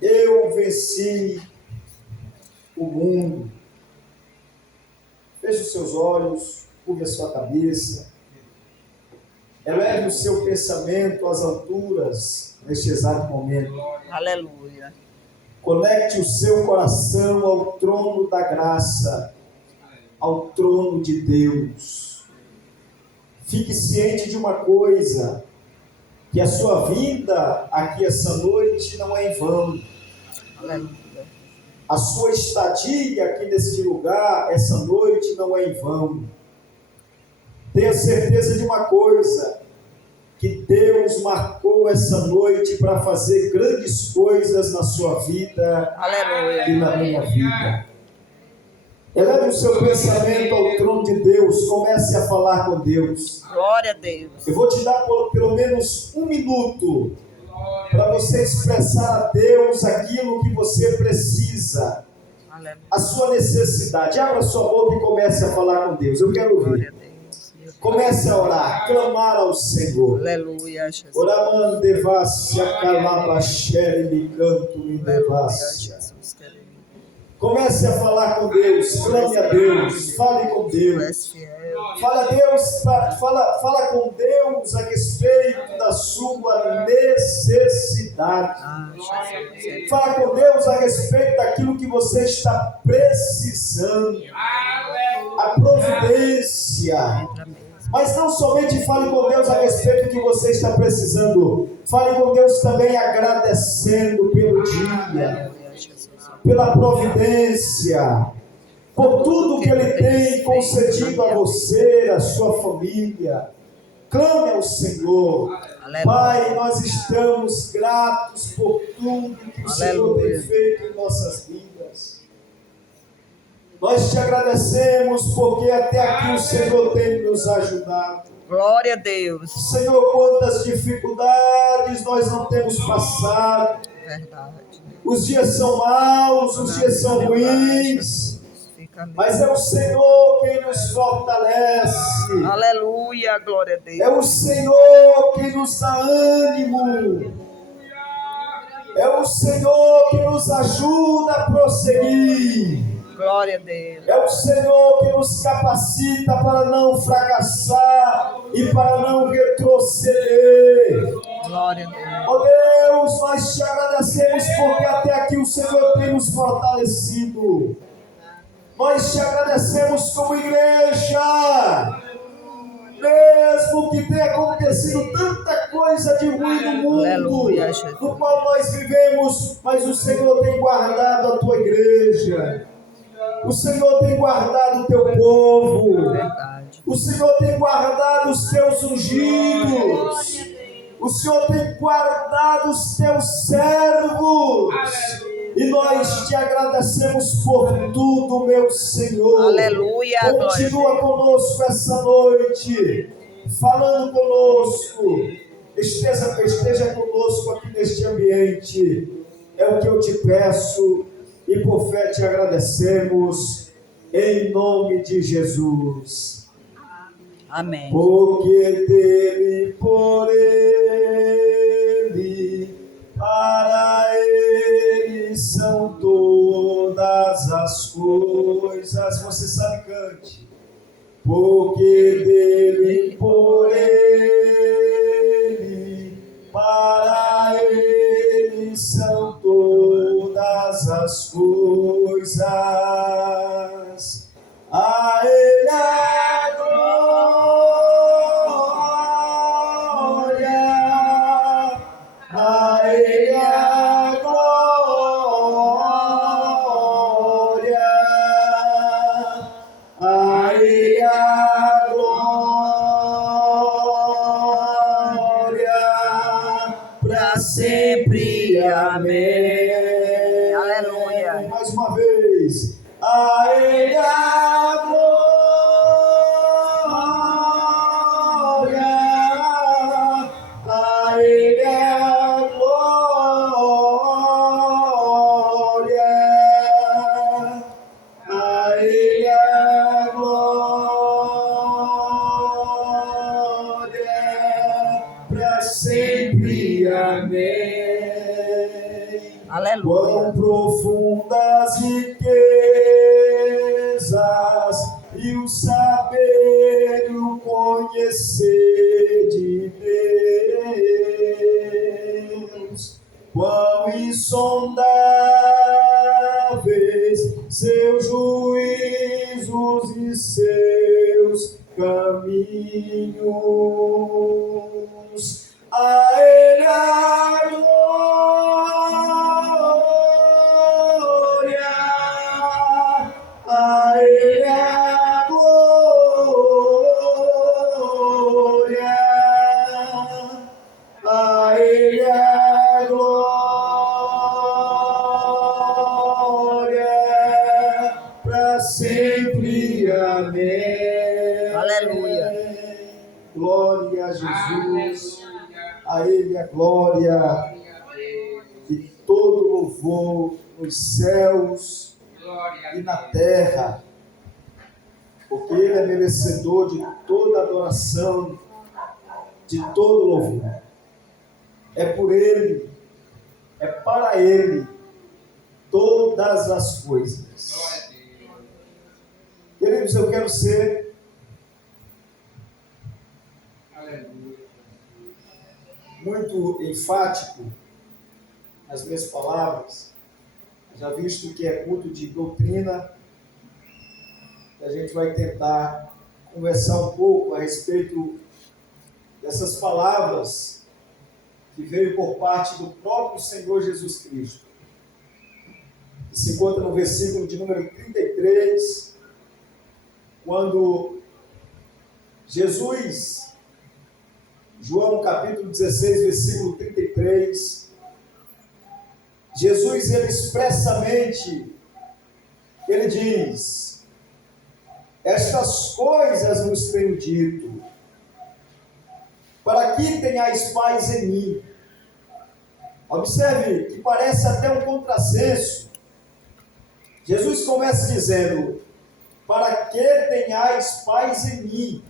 Eu venci o mundo. Feche os seus olhos, curve a sua cabeça, eleve o seu pensamento às alturas neste exato momento. Aleluia. Conecte o seu coração ao trono da graça, ao trono de Deus. Fique ciente de uma coisa, que a sua vida aqui essa noite não é em vão. Aleluia. A sua estadia aqui neste lugar, essa noite, não é em vão. Tenha certeza de uma coisa, que Deus marcou essa noite para fazer grandes coisas na sua vida. Aleluia. E na minha vida. Eleve o seu pensamento ao trono de Deus, comece a falar com Deus. Glória a Deus. Eu vou te dar pelo menos 1 minuto para você expressar a Deus aquilo que você precisa, Aleluia. a sua necessidade. Abra sua boca e comece a falar com Deus. Eu quero Glória a ouvir. Deus. Comece a orar, clamar ao Senhor. Aleluia, Jesus. Oraman devassia calabachere me canto me Aleluia, devassia. Jesus. Querido. Comece a falar com Deus, clame a Deus, fale com Tu Deus. és fiel. Fala com Deus a respeito da sua necessidade. Jesus. Fala com Deus a respeito daquilo que você está precisando. A providência. Entra mesmo. Mas não somente fale com Deus a respeito do que você está precisando. Fale com Deus também agradecendo pelo dia, Aleluia, Jesus. pela providência, por tudo que Ele tem concedido a você, a sua família. Clame ao Senhor. Aleluia. Pai, nós estamos gratos por tudo que o Senhor tem Aleluia. feito em nossas vidas. Nós te agradecemos porque até aqui o Senhor tem nos ajudado. Glória a Deus. Senhor, quantas dificuldades nós não temos passado. Verdade. Os dias são maus, os dias são ruins, Fica mesmo. mas é o Senhor quem nos fortalece. Aleluia, glória a Deus. É o Senhor quem nos dá ânimo. É o Senhor que nos ajuda a prosseguir. Glória a Deus. É o Senhor que nos capacita para não fracassar e para não retroceder. Glória a Deus. Oh Deus, nós te agradecemos porque até aqui o Senhor tem nos fortalecido. Nós te agradecemos como igreja. Mesmo que tenha acontecido tanta coisa de ruim no mundo, Aleluia, Jesus. no qual nós vivemos, mas o Senhor tem guardado a tua igreja. O Senhor tem guardado o teu povo. Verdade. O Senhor tem guardado os teus ungidos. O Senhor tem guardado os teus servos. E nós te agradecemos por tudo, meu Senhor. Aleluia, glória a Continua Deus. conosco essa noite, falando conosco. Esteja conosco aqui neste ambiente. É o que eu te peço e por fé te agradecemos. Em nome de Jesus. Amém. Porque dele, por ele, para ele são todas as coisas. Você sabe, cante. Porque dele, por ele, para ele são todas as coisas. A ele a glória, a ele a glória, a ele a glória, para sempre, amém. Aleluia. Mais uma vez, a ele a glória, a ele a glória, a ele a glória, para sempre, amém. Aleluia. Quão profundas riquezas e o saber e o conhecer de Deus. Quão insondáveis seus juízos e seus caminhos. A Ele a glória, a Ele a glória, a Ele a glória, para sempre. Amém. Aleluia. Glória a Jesus. A Ele a glória e todo louvor nos céus e na terra, porque Ele é merecedor de toda adoração, de todo louvor. É por Ele, é para Ele todas as coisas. Queridos, eu quero ser muito enfático nas minhas palavras, já visto que é culto de doutrina, a gente vai tentar conversar um pouco a respeito dessas palavras que veio por parte do próprio Senhor Jesus Cristo, que se encontra no versículo de número 33, quando Jesus, João capítulo 16, versículo 33, Jesus, ele expressamente, ele diz: estas coisas vos tenho dito, para que tenhais paz em mim. Observe que parece até um contrassenso. Jesus começa dizendo: para que tenhais paz em mim.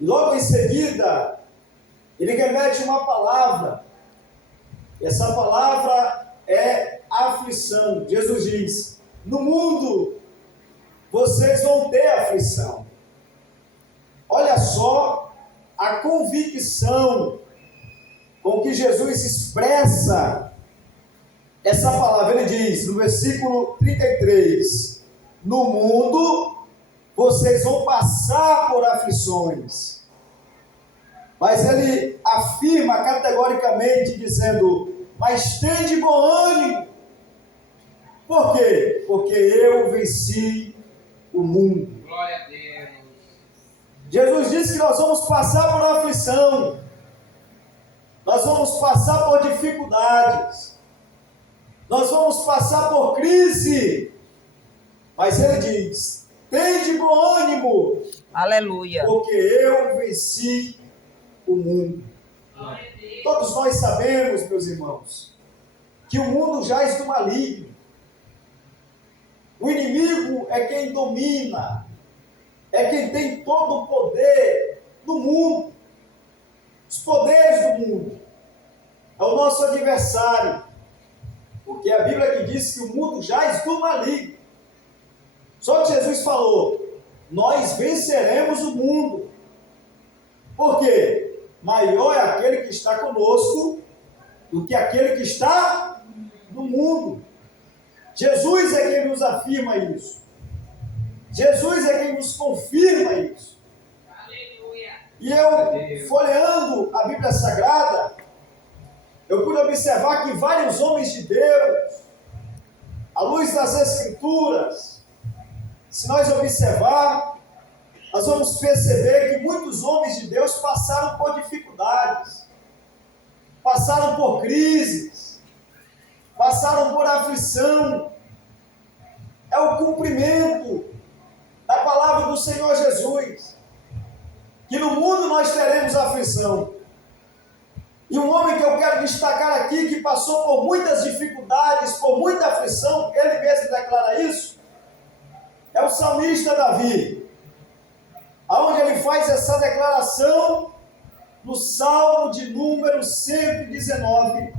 E logo em seguida, ele remete uma palavra. E essa palavra é aflição. Jesus diz: no mundo vocês vão ter aflição. Olha só a convicção com que Jesus expressa essa palavra. Ele diz no versículo 33: no mundo vocês vão passar por aflições. Mas ele afirma categoricamente, dizendo: mas tende bom ânimo. Por quê? Porque eu venci o mundo. Glória a Deus. Jesus disse que nós vamos passar por aflição. Nós vamos passar por dificuldades. Nós vamos passar por crise. Mas ele diz: tende bom ânimo. Aleluia. Porque eu venci o mundo. Todos nós sabemos, meus irmãos, que o mundo jaz do maligno. O inimigo é quem domina, é quem tem todo o poder no mundo. Os poderes do mundo é o nosso adversário, porque a Bíblia que diz que o mundo jaz do maligno. Só que Jesus falou: nós venceremos o mundo. Por quê? Maior é aquele que está conosco do que aquele que está no mundo. Jesus é quem nos afirma isso. Jesus é quem nos confirma isso. Aleluia. E eu, folheando a Bíblia Sagrada, eu pude observar que vários homens de Deus, à luz das Escrituras, se nós observar, nós vamos perceber que muitos homens de Deus passaram por dificuldades, passaram por crises, passaram por aflição. É o cumprimento da palavra do Senhor Jesus, que no mundo nós teremos aflição. E um homem que eu quero destacar aqui, que passou por muitas dificuldades, por muita aflição, ele mesmo declara isso, é o salmista Davi, aonde ele faz essa declaração no Salmo de número 119,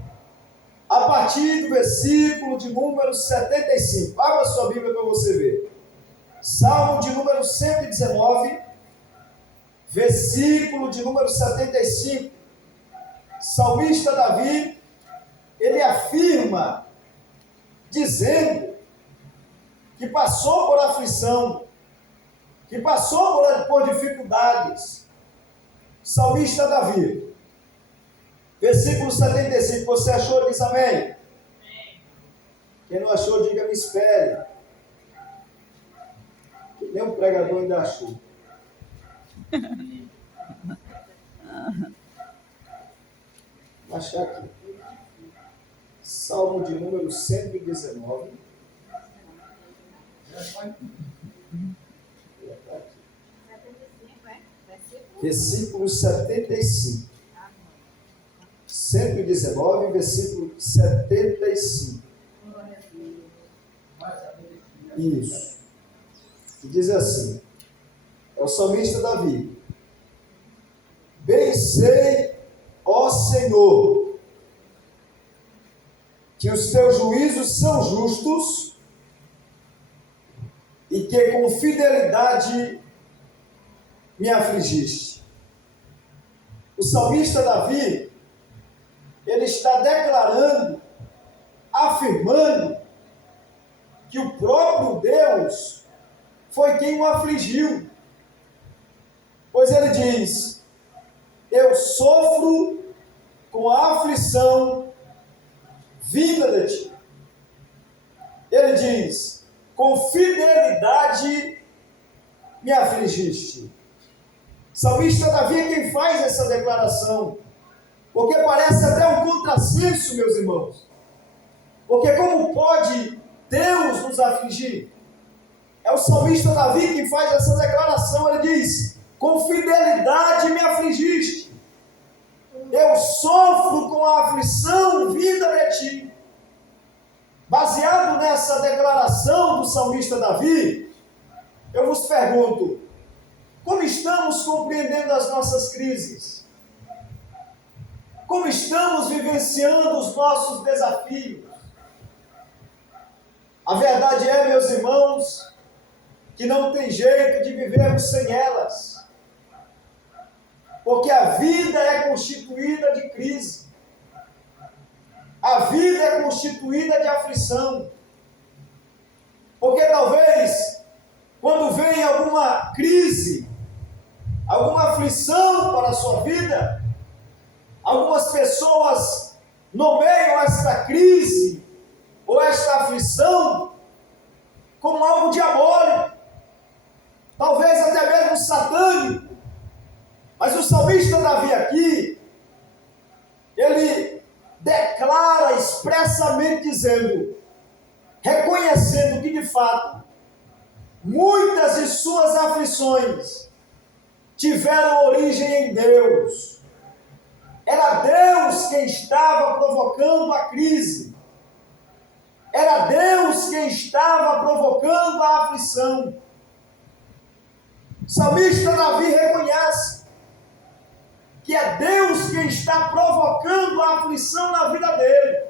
a partir do versículo de número 75. Abra sua Bíblia para você ver. Salmo de número 119, versículo de número 75. Salmista Davi, ele afirma, dizendo que passou por aflição, que passou por dificuldades. Salmista Davi, versículo 75, você achou? Diz amém. Quem não achou, diga me espere. Nem o pregador ainda achou. Vou achar aqui. Salmo de número 119. Versículo 75. 119, versículo 75. Isso. E diz assim, é o salmista Davi: bem sei, ó Senhor, que os teus juízos são justos e que com fidelidade me afligiste. O salmista Davi, ele está declarando, afirmando que o próprio Deus foi quem o afligiu. Pois ele diz: eu sofro com a aflição vinda de ti. Ele diz: com fidelidade me afligiste. Salmista Davi é quem faz essa declaração, porque parece até um contrassenso, meus irmãos. Porque como pode Deus nos afligir? É o salmista Davi quem faz essa declaração. Ele diz: com fidelidade me afligiste. Eu sofro com a aflição vinda de ti. Baseado nessa declaração do salmista Davi, eu vos pergunto: como estamos compreendendo as nossas crises? Como estamos vivenciando os nossos desafios? A verdade é, meus irmãos, que não tem jeito de vivermos sem elas. Porque a vida é constituída de crise. A vida é constituída de aflição. Porque talvez, quando vem alguma crise, alguma aflição para a sua vida, algumas pessoas nomeiam esta crise ou esta aflição como algo diabólico, talvez até mesmo satânico. Mas o salmista Davi aqui, ele declara expressamente dizendo, reconhecendo que de fato muitas de suas aflições tiveram origem em Deus. Era Deus quem estava provocando a crise. Era Deus quem estava provocando a aflição. O salmista Davi reconhece que é Deus quem está provocando a aflição na vida dele.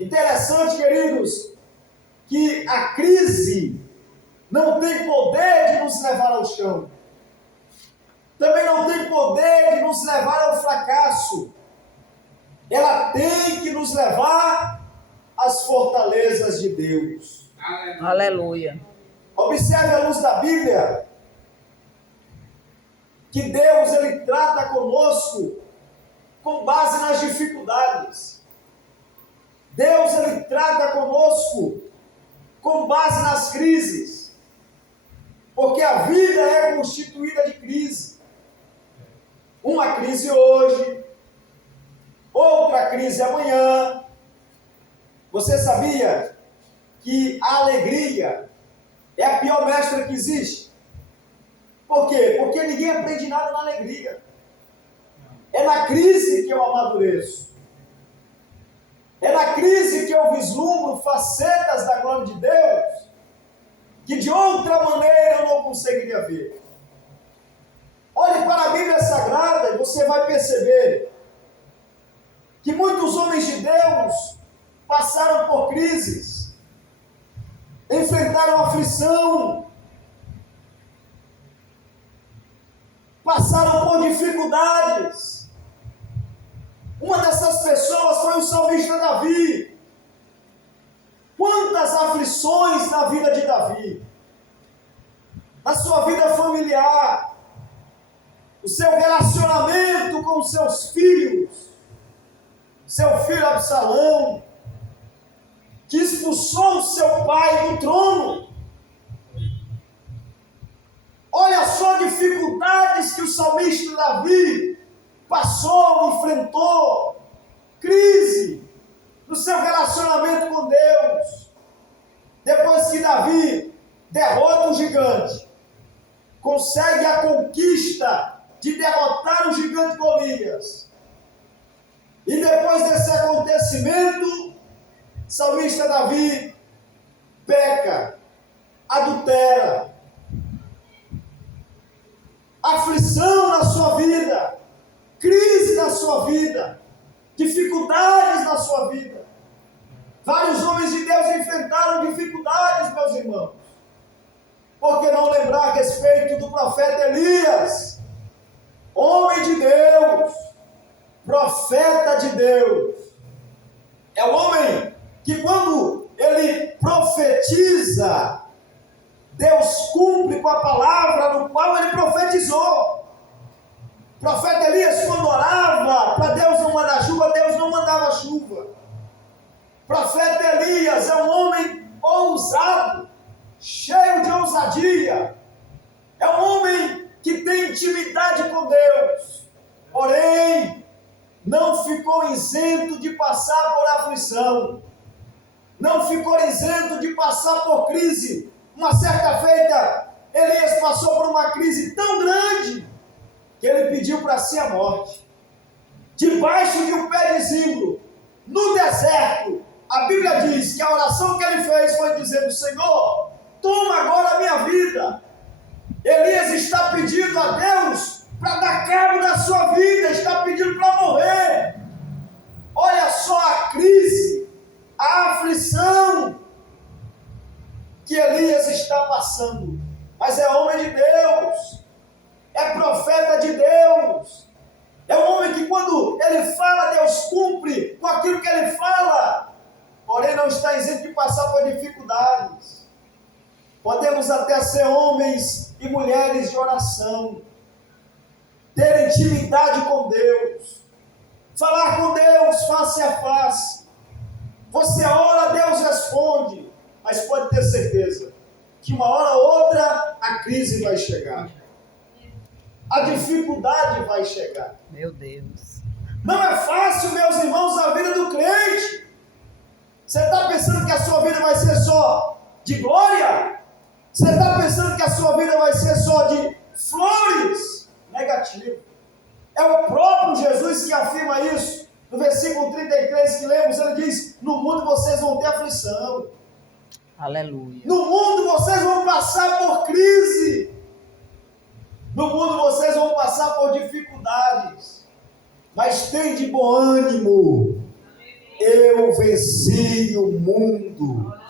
Interessante, queridos, que a crise não tem poder de nos levar ao chão. Também não tem poder de nos levar ao fracasso. Ela tem que nos levar às fortalezas de Deus. Aleluia. Observe à luz da Bíblia que Deus, ele trata conosco com base nas dificuldades. Deus, ele trata conosco com base nas crises. Porque a vida é constituída de crise. Uma crise hoje, outra crise amanhã. Você sabia que a alegria é a pior mestra que existe? Por quê? Porque ninguém aprende nada na alegria. É na crise que eu amadureço. É na crise que eu vislumbro facetas da glória de Deus que de outra maneira eu não conseguiria ver. Olhe para a Bíblia Sagrada e você vai perceber que muitos homens homens de Deus passaram por crises, enfrentaram aflição, passaram por dificuldades. Uma dessas pessoas foi o salmista Davi. Quantas aflições na vida de Davi, na sua vida familiar, o seu relacionamento com os seus filhos, seu filho Absalão, que expulsou o seu pai do trono. Olha só dificuldades que o salmista Davi passou, enfrentou, crise no seu relacionamento com Deus. Depois que Davi derrota o gigante, consegue a conquista de derrotar o gigante Golias. E depois desse acontecimento, salmista Davi peca, adultera, aflição na sua vida, crise na sua vida, dificuldades na sua vida. Vários homens de Deus enfrentaram dificuldades, meus irmãos. Por que não lembrar a respeito do profeta Elias, homem de Deus, profeta de Deus? É o homem que, quando ele profetiza, Deus cumpre com a palavra no qual ele profetizou. O profeta Elias, quando orava para Deus não mandar chuva, Deus não mandava chuva. O profeta Elias é um homem ousado, cheio de ousadia. É um homem que tem intimidade com Deus. Porém, não ficou isento de passar por aflição. Não ficou isento de passar por crise. Uma certa feita, Elias passou por uma crise tão grande que ele pediu para si a morte. Debaixo de um pé de zimbro, no deserto, a Bíblia diz que a oração que ele fez foi dizendo: Senhor, toma agora a minha vida. Elias está pedindo a Deus para dar cabo da sua vida, está pedindo para morrer. Olha só a crise, a aflição que Elias está passando. Mas é homem de Deus, é profeta de Deus, é um homem que, quando ele fala, Deus cumpre com aquilo que ele fala. Porém, não está isento de passar por dificuldades. Podemos até ser homens e mulheres de oração, ter intimidade com Deus, falar com Deus face a face. Você ora, Deus responde, mas pode ter certeza que uma hora ou outra a crise vai chegar, a dificuldade vai chegar. Meu Deus. Não é fácil, meus irmãos, a vida do crente. Você está pensando que a sua vida vai ser só de glória? Você está pensando que a sua vida vai ser só de flores? Negativo. É o próprio Jesus que afirma isso. No versículo 33 que lemos, ele diz: no mundo vocês vão ter aflição. Aleluia. No mundo vocês vão passar por crise. No mundo vocês vão passar por dificuldades. Mas tem de bom ânimo. Eu venci o mundo.